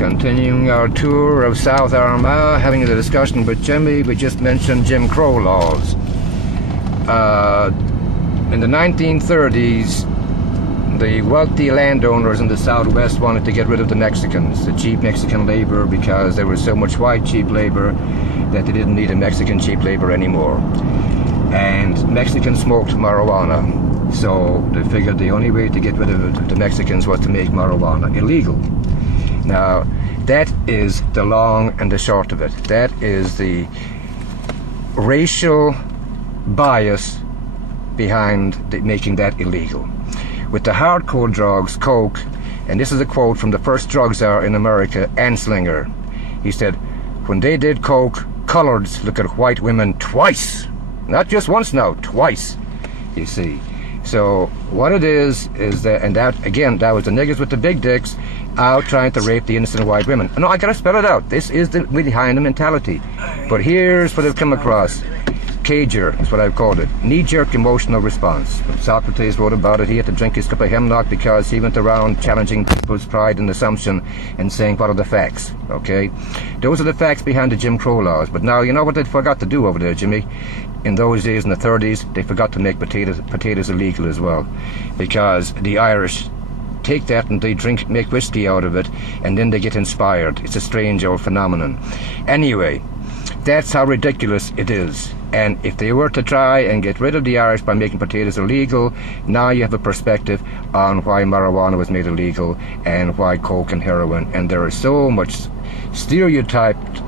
Continuing our tour of South Armagh, having a discussion with Jimmy. We just mentioned Jim Crow laws. In the 1930s, the wealthy landowners in the Southwest wanted to get rid of the Mexicans, the cheap Mexican labor, because there was so much white cheap labor that they didn't need a Mexican cheap labor anymore. And Mexicans smoked marijuana, so they figured the only way to get rid of the Mexicans was to make marijuana illegal. Now, that is the long and the short of it. That is the racial bias behind making that illegal. With the hardcore drugs, coke, and this is a quote from the first drug czar in America, Anslinger. He said, "When they did coke, coloreds look at white women twice. Not just once now, twice, you see." So what it is that, and that, again, that was the niggers with the big dicks out trying to rape the innocent white women. No, I gotta spell it out. This is the behind the mentality. But here's what I've come across. Cager is what I've called it. Knee-jerk emotional response. When Socrates wrote about it, he had to drink his cup of hemlock because he went around challenging people's pride and assumption and saying, what are the facts? Okay? Those are the facts behind the Jim Crow laws. But now, you know what they forgot to do over there, Jimmy? In those days, in the 30s, they forgot to make potatoes illegal as well. Because the Irish take that and they make whiskey out of it, and then they get inspired. It's a strange old phenomenon. Anyway, that's how ridiculous it is. And if they were to try and get rid of the Irish by making potatoes illegal, now you have a perspective on why marijuana was made illegal and why coke and heroin. And there is so much stereotyped,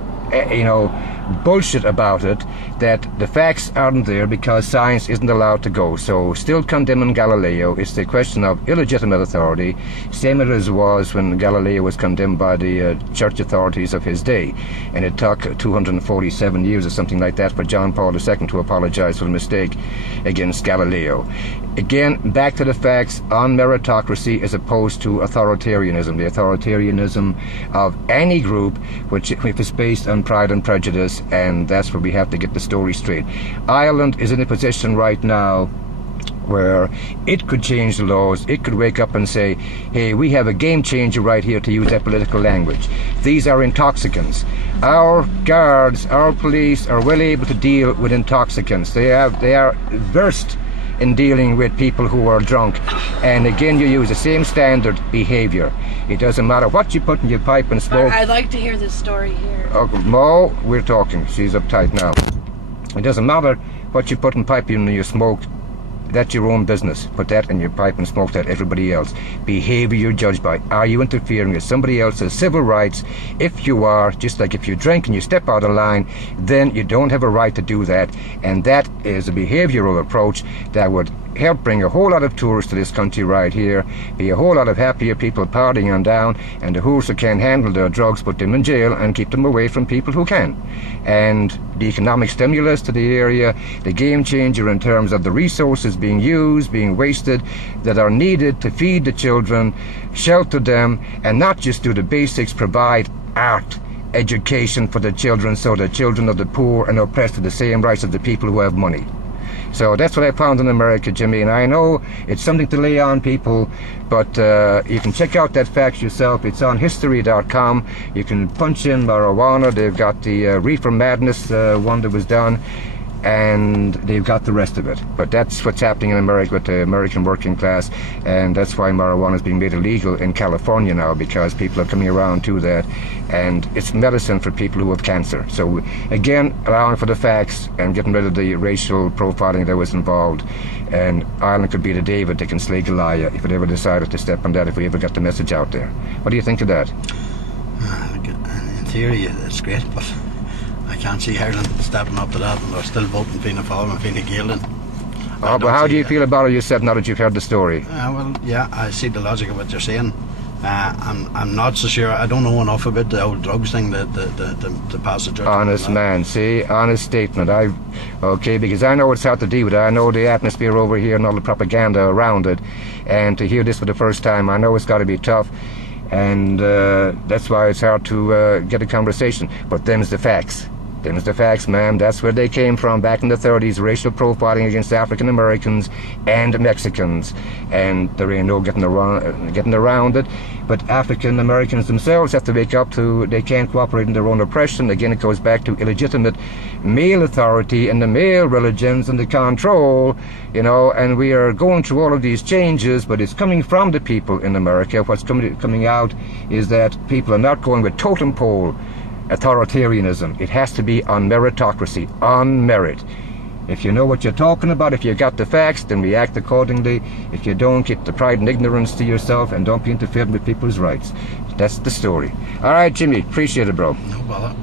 bullshit about it, that the facts aren't there because science isn't allowed to go. So still condemning Galileo, it's the question of illegitimate authority, same as it was when Galileo was condemned by the church authorities of his day. And it took 247 years or something like that for John Paul II to apologize for the mistake against Galileo. Again, back to the facts on meritocracy as opposed to authoritarianism. The authoritarianism of any group which is based on pride and prejudice, and that's where we have to get the story straight. Ireland is in a position right now where it could change the laws. It could wake up and say, hey, we have a game changer right here, to use that political language. These are intoxicants. Our guards, our police are well able to deal with intoxicants. They are versed in dealing with people who are drunk. And again, you use the same standard behavior. It doesn't matter what you put in your pipe and smoke. I'd like to hear this story here. Okay, Mo, we're talking. She's uptight now. It doesn't matter what you put in pipe in your smoke. That's your own business. Put that in your pipe and smoke that everybody else. Behavior you're judged by. Are you interfering with somebody else's civil rights? If you are, just like if you drink and you step out of line, then you don't have a right to do that. And that is a behavioral approach that would help bring a whole lot of tourists to this country right here, be a whole lot of happier people partying on down, and the whores who can't handle their drugs, put them in jail and keep them away from people who can. And the economic stimulus to the area, the game changer in terms of the resources being used, being wasted, that are needed to feed the children, shelter them, and not just do the basics, provide art, education for the children, so the children of the poor and oppressed have the same rights as the people who have money. So that's what I found in America, Jimmy, and I know it's something to lay on people, but you can check out that fact yourself. It's on history.com. You can punch in marijuana. They've got the Reefer Madness one that was done, and they've got the rest of it. But that's what's happening in America with the American working class, and that's why marijuana is being made illegal in California now, because people are coming around to that, and it's medicine for people who have cancer. So again, allowing for the facts and getting rid of the racial profiling that was involved, and Ireland could be the David that can slay Goliath if it ever decided to step on that, if we ever got the message out there. What do you think of that? In theory, it's great, but I can't see Ireland stepping up to that, and they're still voting Fianna Fáil and Fine Gael. Oh, but how do you feel about it yourself now that you've heard the story? Well, yeah, I see the logic of what you're saying. I'm not so sure. I don't know enough about the old drugs thing, the passage. Honest man, see, honest statement. Okay, because I know it's hard to deal with it. I know the atmosphere over here and all the propaganda around it, and to hear this for the first time, I know it's got to be tough, and that's why it's hard to get a conversation. But them's the facts. Them's the facts, ma'am. That's where they came from back in the 30s, racial profiling against African Americans and Mexicans. And there ain't no getting around it. But African Americans themselves have to wake up to they can't cooperate in their own oppression. Again, it goes back to illegitimate male authority and the male religions and the control, you know, and we are going through all of these changes, but it's coming from the people in America. What's coming out is that people are not going with totem pole authoritarianism. It has to be on meritocracy, on merit. If you know what you're talking about, if you got the facts, then react accordingly. If you don't, keep the pride and ignorance to yourself and don't be interfering with people's rights. That's the story. All right, Jimmy, appreciate it, bro. No bother.